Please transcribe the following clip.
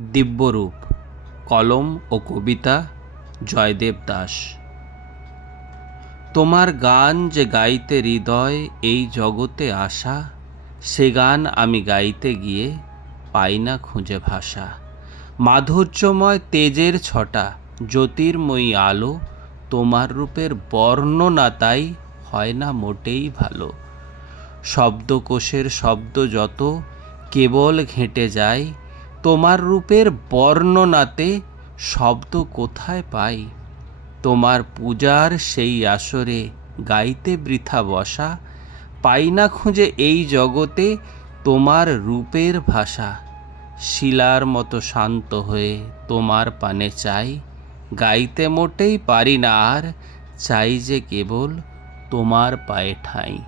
দিব্যরূপ, কলম ও কবিতা জয়দেব দাস। তোমার গান যে গাইতে হৃদয় এই জগতে আসা, সে গান আমি গাইতে গিয়ে পাই না খুঁজে ভাষা। মাধুর্যময় তেজের ছটা, জ্যোতির্ময়ী আলো, তোমার রূপের বর্ণনা তাই হয় না মোটেই ভালো। শব্দকোষের শব্দ যত কেবল ঘেঁটে যায়, তোমার রূপের বর্ণনাতে শব্দ কোথায় পাই। তোমার পূজার সেই আসরে গাইতে বৃথা বসা, পাই না খুঁজে এই জগতে তোমার রূপের ভাষা। শিলার মতো শান্ত হয়ে তোমার পানে চাই, গাইতে মোটেই পারি না আর, চাই যে কেবল তোমার পায়ে ঠাঁই।